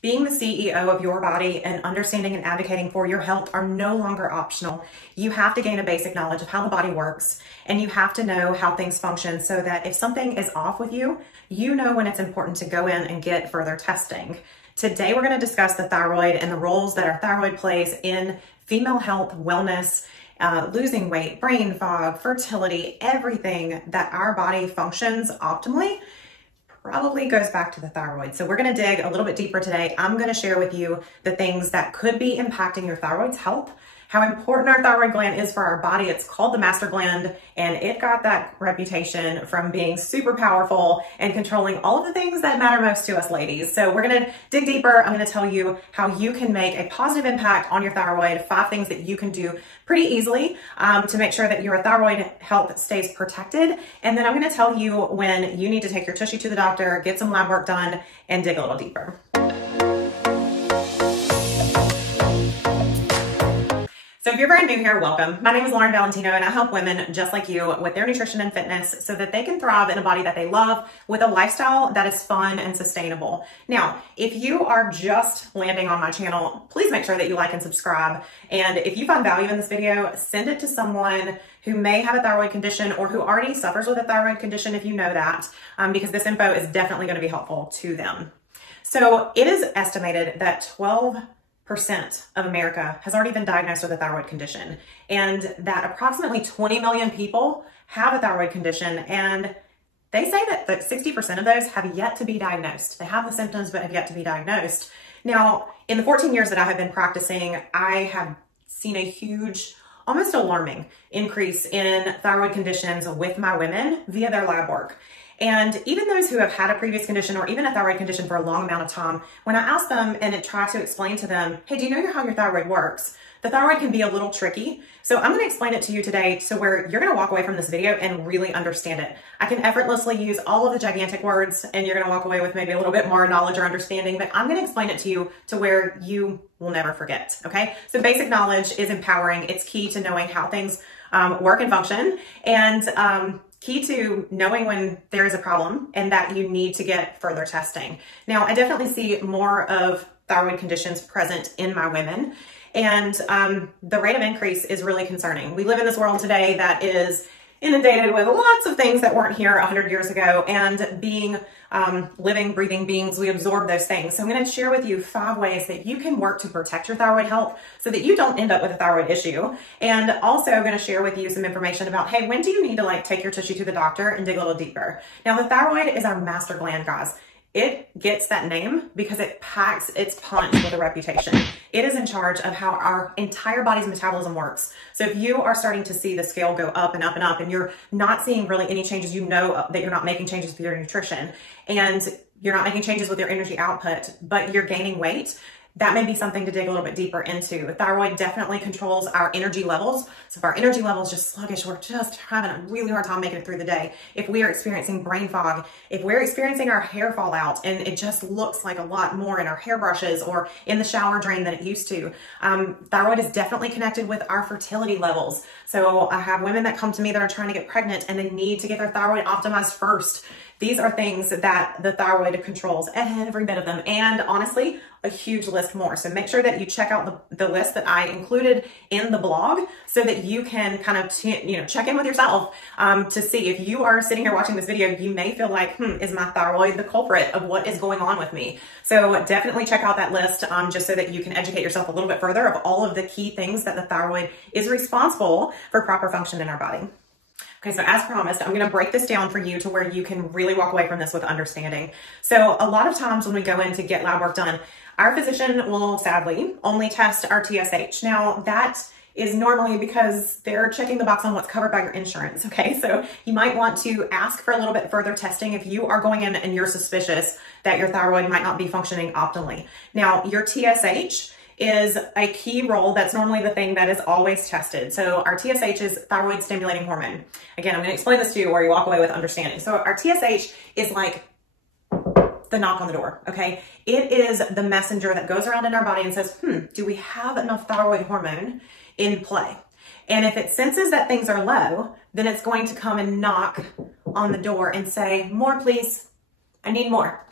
Being the CEO of your body and understanding and advocating for your health are no longer optional. You have to gain a basic knowledge of how the body works, and you have to know how things function so that if something is off with you, you know when it's important to go in and get further testing. Today, we're going to discuss the thyroid and the roles that our thyroid plays in female health, wellness, losing weight, brain fog, fertility, everything that our body functions optimally probably goes back to the thyroid. So we're going to dig a little bit deeper today. I'm going to share with you the things that could be impacting your thyroid's health, how important our thyroid gland is for our body. It's called the master gland, and it got that reputation from being super powerful and controlling all of the things that matter most to us ladies. So we're going to dig deeper. I'm going to tell you how you can make a positive impact on your thyroid, 5 things that you can do pretty easily to make sure that your thyroid health stays protected. And then I'm going to tell you when you need to take your tushy to the doctor, get some lab work done, and dig a little deeper. So if you're brand new here, welcome. My name is Lauren Valentino, and I help women just like you with their nutrition and fitness so that they can thrive in a body that they love with a lifestyle that is fun and sustainable. Now, if you are just landing on my channel, please make sure that you like and subscribe. And if you find value in this video, send it to someone who may have a thyroid condition or who already suffers with a thyroid condition if you know that, because this info is definitely going to be helpful to them. So it is estimated that 12% of America has already been diagnosed with a thyroid condition, and that approximately 20 million people have a thyroid condition, and they say that 60% of those have yet to be diagnosed. They have the symptoms but have yet to be diagnosed. Now, in the 14 years that I have been practicing, I have seen a huge, almost alarming increase in thyroid conditions with my women via their lab work. And even those who have had a previous condition or even a thyroid condition for a long amount of time, when I ask them and try to explain to them, hey, do you know how your thyroid works? The thyroid can be a little tricky. So I'm going to explain it to you today so where you're going to walk away from this video and really understand it. I can effortlessly use all of the gigantic words and you're going to walk away with maybe a little bit more knowledge or understanding, but I'm going to explain it to you to where you will never forget. Okay. So basic knowledge is empowering. It's key to knowing how things work and function, and key to knowing when there is a problem and that you need to get further testing. Now, I definitely see more of thyroid conditions present in my women, and the rate of increase is really concerning. We live in this world today that is inundated with lots of things that weren't here 100 years ago, and being living, breathing beings, we absorb those things. So I'm going to share with you 5 ways that you can work to protect your thyroid health so that you don't end up with a thyroid issue. And also I'm going to share with you some information about, hey, when do you need to take your tissue to the doctor and dig a little deeper? Now, the thyroid is our master gland, guys. It gets that name because it packs its punch with a reputation. It is in charge of how our entire body's metabolism works. So if you are starting to see the scale go up and up and up, and you're not seeing really any changes, you know that you're not making changes with your nutrition, and you're not making changes with your energy output, but you're gaining weight, that may be something to dig a little bit deeper into. Thyroid definitely controls our energy levels. So if our energy level is just sluggish, we're just having a really hard time making it through the day. If we are experiencing brain fog, if we're experiencing our hair fall out and it just looks like a lot more in our hairbrushes or in the shower drain than it used to, thyroid is definitely connected with our fertility levels. So I have women that come to me that are trying to get pregnant and they need to get their thyroid optimized first. These are things that the thyroid controls, every bit of them, and honestly, a huge list more. So make sure that you check out the list that I included in the blog so that you can kind of check in with yourself to see if you are sitting here watching this video, you may feel like, is my thyroid the culprit of what is going on with me? So definitely check out that list just so that you can educate yourself a little bit further of all of the key things that the thyroid is responsible for proper function in our body. Okay, so as promised, I'm going to break this down for you to where you can really walk away from this with understanding. So a lot of times when we go in to get lab work done, our physician will sadly only test our TSH. Now that is normally because they're checking the box on what's covered by your insurance. Okay, so you might want to ask for a little bit further testing if you are going in and you're suspicious that your thyroid might not be functioning optimally. Now, your TSH is a key role. That's normally the thing that is always tested. So our TSH is thyroid stimulating hormone. Again, I'm going to explain this to you where you walk away with understanding. So our TSH is like the knock on the door, okay? It is the messenger that goes around in our body and says, do we have enough thyroid hormone in play? And if it senses that things are low, then it's going to come and knock on the door and say, more please, I need more.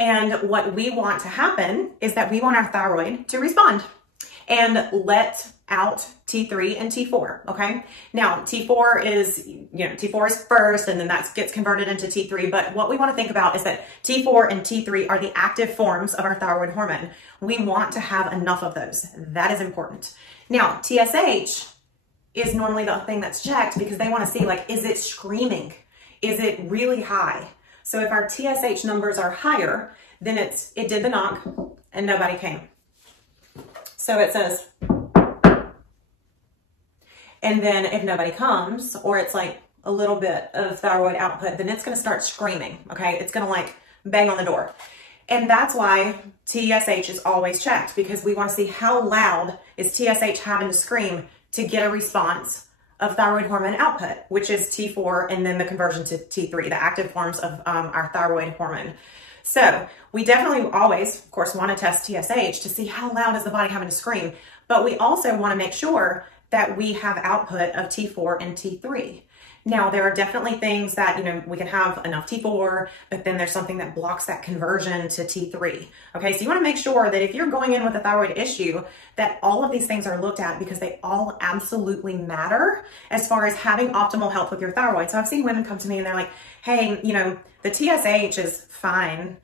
And what we want to happen is that we want our thyroid to respond and let out T3 and T4, okay? Now, T4 is, T4 is first, and then that gets converted into T3, but what we wanna think about is that T4 and T3 are the active forms of our thyroid hormone. We want to have enough of those. That is important. Now, TSH is normally the thing that's checked because they wanna see, like, is it screaming? Is it really high? So if our TSH numbers are higher, then it did the knock and nobody came. So it says, and then if nobody comes, or it's like a little bit of thyroid output, then it's gonna start screaming, okay? It's gonna like bang on the door. And that's why TSH is always checked, because we wanna see how loud is TSH having to scream to get a response of thyroid hormone output, which is T4 and then the conversion to T3, the active forms of our thyroid hormone. So we definitely always, of course, want to test TSH to see how loud is the body having to scream, but we also want to make sure that we have output of T4 and T3. Now, there are definitely things that, we can have enough T4, but then there's something that blocks that conversion to T3. Okay, so you want to make sure that if you're going in with a thyroid issue, that all of these things are looked at, because they all absolutely matter as far as having optimal health with your thyroid. So I've seen women come to me and they're like, hey, the TSH is fine,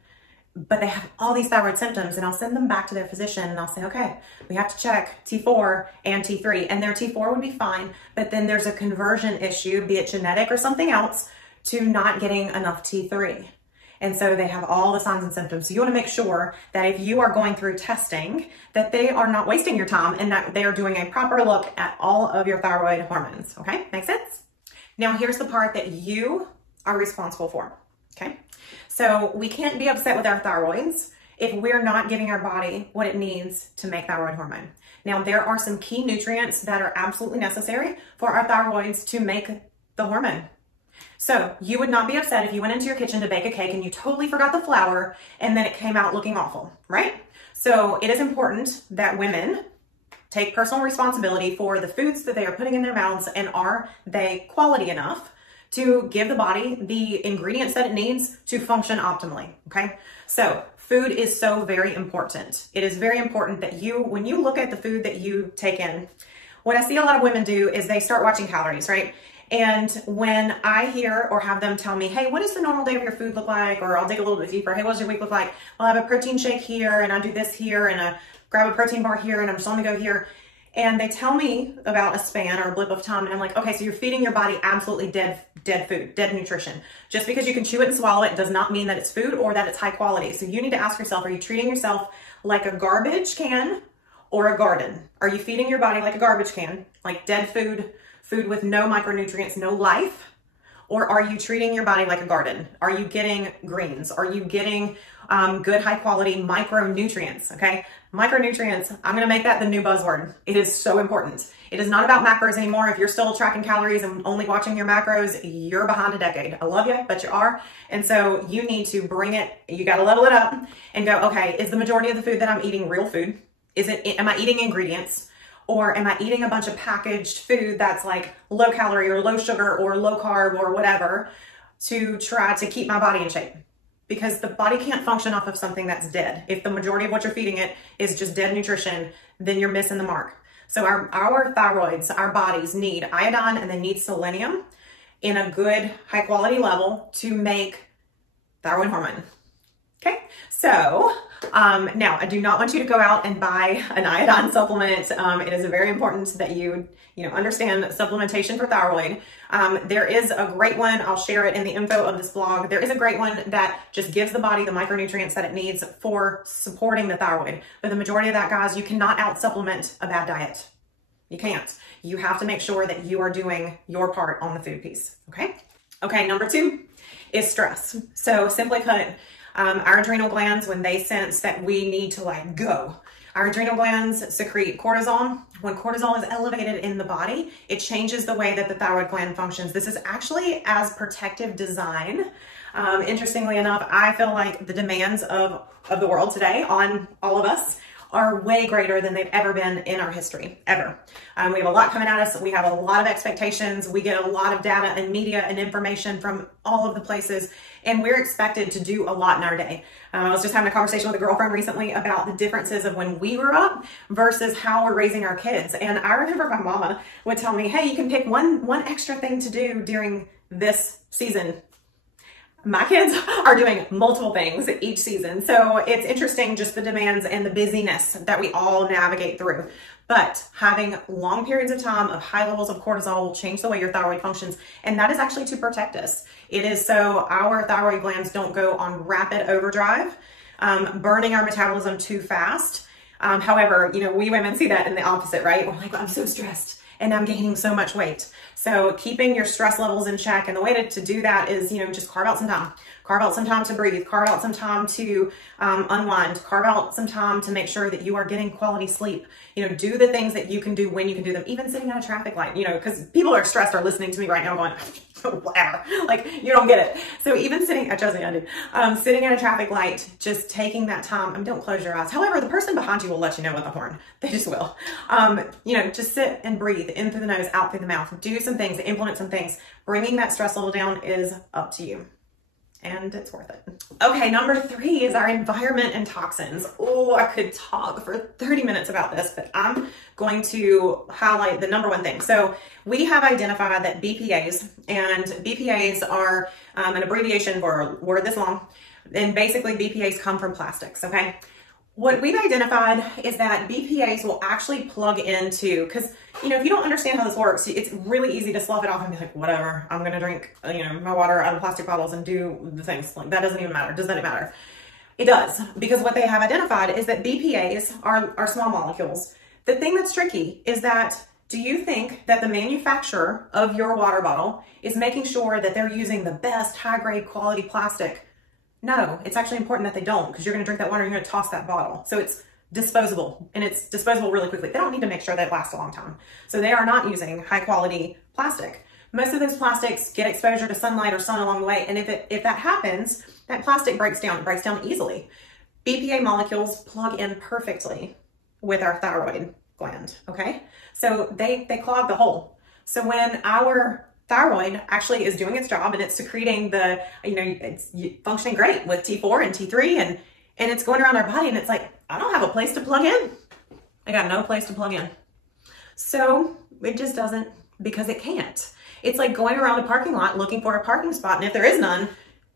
but they have all these thyroid symptoms, and I'll send them back to their physician and I'll say, okay, we have to check T4 and T3, and their T4 would be fine, but then there's a conversion issue, be it genetic or something else, to not getting enough T3. And so they have all the signs and symptoms. So you want to make sure that if you are going through testing, that they are not wasting your time and that they are doing a proper look at all of your thyroid hormones. Okay, make sense? Now here's the part that you are responsible for. Okay, so we can't be upset with our thyroids if we're not giving our body what it needs to make thyroid hormone. Now, there are some key nutrients that are absolutely necessary for our thyroids to make the hormone. So you would not be upset if you went into your kitchen to bake a cake and you totally forgot the flour and then it came out looking awful, right? So it is important that women take personal responsibility for the foods that they are putting in their mouths, and are they quality enough to give the body the ingredients that it needs to function optimally, okay? So food is so very important. It is very important that when you look at the food that you take in, what I see a lot of women do is they start watching calories, right? And when I hear or have them tell me, hey, what does the normal day of your food look like? Or I'll dig a little bit deeper. Hey, what does your week look like? Well, I have a protein shake here, and I do this here, and I grab a protein bar here, and I'm just on the go here. And they tell me about a span or a blip of time, and I'm like, okay, so you're feeding your body absolutely dead food, dead nutrition. Just because you can chew it and swallow it does not mean that it's food or that it's high quality. So you need to ask yourself, are you treating yourself like a garbage can or a garden? Are you feeding your body like a garbage can, like dead food, food with no micronutrients, no life? Or are you treating your body like a garden? Are you getting greens? Are you getting good high quality micronutrients, okay? Micronutrients, I'm gonna make that the new buzzword. It is so important. It is not about macros anymore. If you're still tracking calories and only watching your macros, you're behind a decade. I love you, but you are. And so you need to bring it, you gotta level it up and go, okay, is the majority of the food that I'm eating real food? Am I eating ingredients? Or am I eating a bunch of packaged food that's like low calorie or low sugar or low carb or whatever to try to keep my body in shape? Because the body can't function off of something that's dead. If the majority of what you're feeding it is just dead nutrition, then you're missing the mark. So our thyroids, our bodies need iodine and they need selenium in a good high quality level to make thyroid hormone. Okay, so now I do not want you to go out and buy an iodine supplement. It is very important that you understand supplementation for thyroid. There is a great one. I'll share it in the info of this blog. There is a great one that just gives the body the micronutrients that it needs for supporting the thyroid. But the majority of that, guys, you cannot out supplement a bad diet. You can't. You have to make sure that you are doing your part on the food piece. Okay. Okay. Number 2 is stress. So simply put, our adrenal glands, when they sense that we need to go, our adrenal glands secrete cortisol. When cortisol is elevated in the body, it changes the way that the thyroid gland functions. This is actually as protective design. Interestingly enough, I feel like the demands of the world today on all of us are way greater than they've ever been in our history, ever. We have a lot coming at us. We have a lot of expectations. We get a lot of data and media and information from all of the places, and we're expected to do a lot in our day. I was just having a conversation with a girlfriend recently about the differences of when we grew up versus how we're raising our kids. And I remember my mama would tell me, hey, you can pick one extra thing to do during this season. My kids are doing multiple things each season. So it's interesting, just the demands and the busyness that we all navigate through. But having long periods of time of high levels of cortisol will change the way your thyroid functions. And that is actually to protect us. It is so our thyroid glands don't go on rapid overdrive, burning our metabolism too fast. However, you know, we women see that in the opposite, right? We're like, I'm so stressed and I'm gaining so much weight. So keeping your stress levels in check, and the way to do that is, you know, just carve out some time. Carve out some time to breathe, carve out some time to unwind, carve out some time to make sure that you are getting quality sleep. You know, do the things that you can do when you can do them, even sitting at a traffic light, you know, because people are stressed are listening to me right now going, whatever, like you don't get it. So even sitting, trust me, I do, sitting at a traffic light, just taking that time, I mean, don't close your eyes. However, the person behind you will let you know with the horn. They just will. You know, just sit and breathe in through the nose, out through the mouth. Do some things, implement some things. Bringing that stress level down is up to you. And it's worth it. Okay, number 3 is our environment and toxins. Oh, I could talk for 30 minutes about this, but I'm going to highlight the number 1 thing. So we have identified that BPAs, and BPAs are an abbreviation for a word this long, and basically BPAs come from plastics, okay? What we've identified is that BPAs will actually plug into, because, you know, if you don't understand how this works, it's really easy to slough it off and be like, whatever, I'm going to drink, you know, my water out of plastic bottles and do the things. Like, that doesn't even matter. Doesn't it matter? It does, because what they have identified is that BPAs are small molecules. The thing that's tricky is that, do you think that the manufacturer of your water bottle is making sure that they're using the best high-grade quality plastic? No, it's actually important that they don't, because you're going to drink that water and you're going to toss that bottle. So it's disposable, and it's disposable really quickly. They don't need to make sure that it lasts a long time. So they are not using high quality plastic. Most of those plastics get exposure to sunlight or sun along the way. And if that happens, that plastic breaks down. It breaks down easily. BPA molecules plug in perfectly with our thyroid gland, okay? So they clog the hole. So when our thyroid actually is doing its job and it's secreting the, you know, it's functioning great with T4 and T3 and it's going around our body, and it's like, I don't have a place to plug in. I got no place to plug in. So it just doesn't, because it can't. It's like going around a parking lot looking for a parking spot, and if there is none,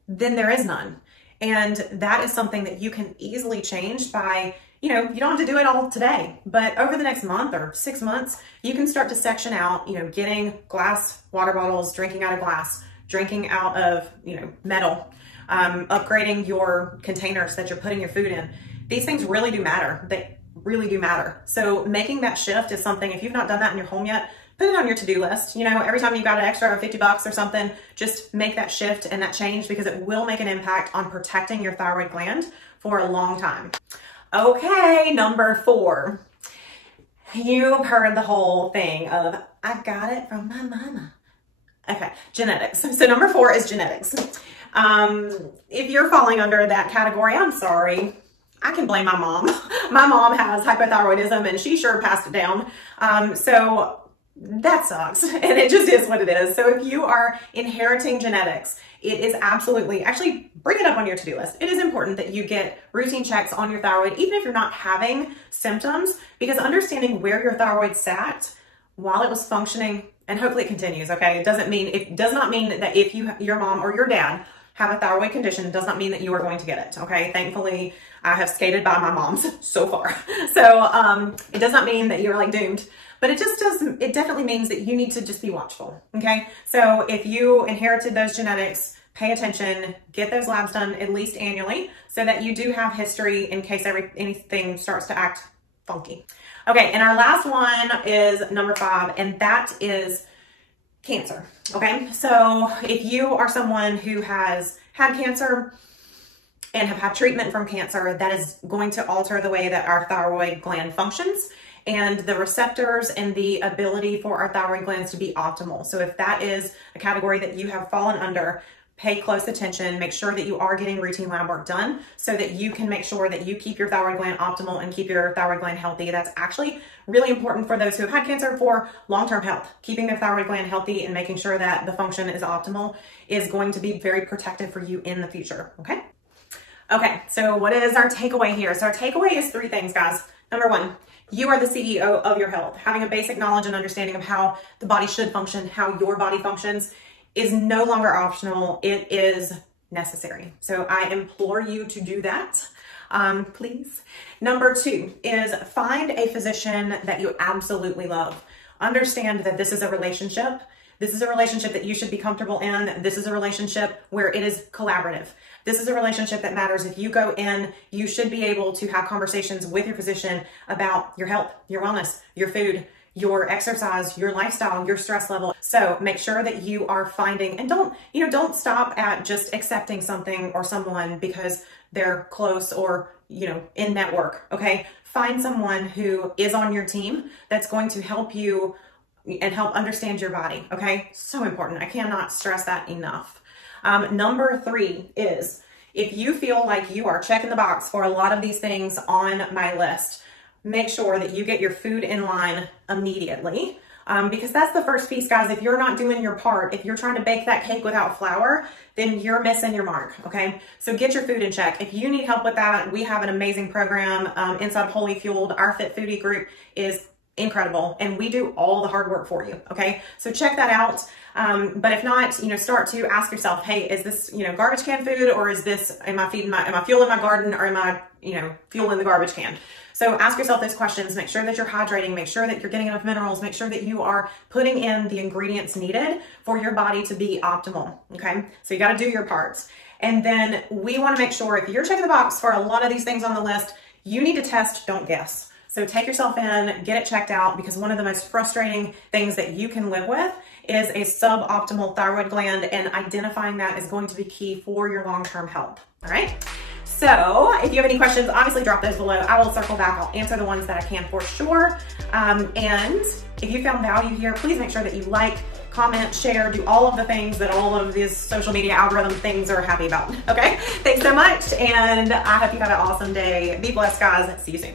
then there is none. And that is something that you can easily change by, you know, you don't have to do it all today, but over the next month or 6 months, you can start to section out, you know, getting glass water bottles, drinking out of glass, drinking out of, you know, metal, upgrading your containers that you're putting your food in. These things really do matter. They really do matter. So making that shift is something, if you've not done that in your home yet, put it on your to-do list. You know, every time you've got an extra $50 or something, just make that shift and that change, because it will make an impact on protecting your thyroid gland for a long time. Okay, number 4. You've heard the whole thing of, I got it from my mama. Okay, genetics. So number 4 is genetics. If you're falling under that category, I'm sorry. I can blame my mom. My mom has hypothyroidism and she sure passed it down. So that sucks, and it just is what it is. So if you are inheriting genetics, it is absolutely, actually bring it up on your to-do list. It is important that you get routine checks on your thyroid, even if you're not having symptoms, because understanding where your thyroid sat while it was functioning, and hopefully it continues, okay? It does not mean that if your mom or your dad have a thyroid condition, it does not mean that you are going to get it, okay? Thankfully, I have skated by my moms so far. So it does not mean that you're like doomed, but it just does, it definitely means that you need to just be watchful, okay? So if you inherited those genetics, pay attention, get those labs done at least annually so that you do have history in case anything starts to act funky. Okay, and our last one is number 5, and that is cancer, okay? So if you are someone who has had cancer and have had treatment from cancer, that is going to alter the way that our thyroid gland functions and the receptors and the ability for our thyroid glands to be optimal. So if that is a category that you have fallen under, pay close attention, make sure that you are getting routine lab work done so that you can make sure that you keep your thyroid gland optimal and keep your thyroid gland healthy. That's actually really important for those who have had cancer for long-term health. Keeping their thyroid gland healthy and making sure that the function is optimal is going to be very protective for you in the future, okay? Okay, so what is our takeaway here? So our takeaway is 3 things, guys. Number 1, you are the CEO of your health. Having a basic knowledge and understanding of how the body should function, how your body functions, is no longer optional. It is necessary. So I implore you to do that, please. Number 2 is find a physician that you absolutely love. Understand that this is a relationship. This is a relationship that you should be comfortable in. This is a relationship where it is collaborative. This is a relationship that matters. If you go in, you should be able to have conversations with your physician about your health, your wellness, your food, your exercise, your lifestyle, your stress level. So make sure that you are finding, and don't stop at just accepting something or someone because they're close or, in network, okay? Find someone who is on your team that's going to help you and help understand your body, okay? So important. I cannot stress that enough. Number 3 is if you feel like you are checking the box for a lot of these things on my list, make sure that you get your food in line immediately, because that's the first piece, guys. If you're not doing your part, if you're trying to bake that cake without flour, then you're missing your mark, okay? So get your food in check. If you need help with that, we have an amazing program inside of Wholly Fueled. Our Fit Foodie group is incredible, and we do all the hard work for you, okay? So check that out. But if not, start to ask yourself, hey, is this, garbage can food, or is this, am I fueling my garden, or am I, fueling the garbage can? So ask yourself those questions. Make sure that you're hydrating, make sure that you're getting enough minerals, make sure that you are putting in the ingredients needed for your body to be optimal, okay? So you got to do your parts. And then we want to make sure if you're checking the box for a lot of these things on the list, you need to test, don't guess. So take yourself in, get it checked out, because one of the most frustrating things that you can live with is a suboptimal thyroid gland, and identifying that is going to be key for your long-term health, all right? So if you have any questions, obviously drop those below. I will circle back. I'll answer the ones that I can for sure. And if you found value here, please make sure that you like, comment, share, do all of the things that all of these social media algorithm things are happy about, okay? Thanks so much, and I hope you have an awesome day. Be blessed, guys. See you soon.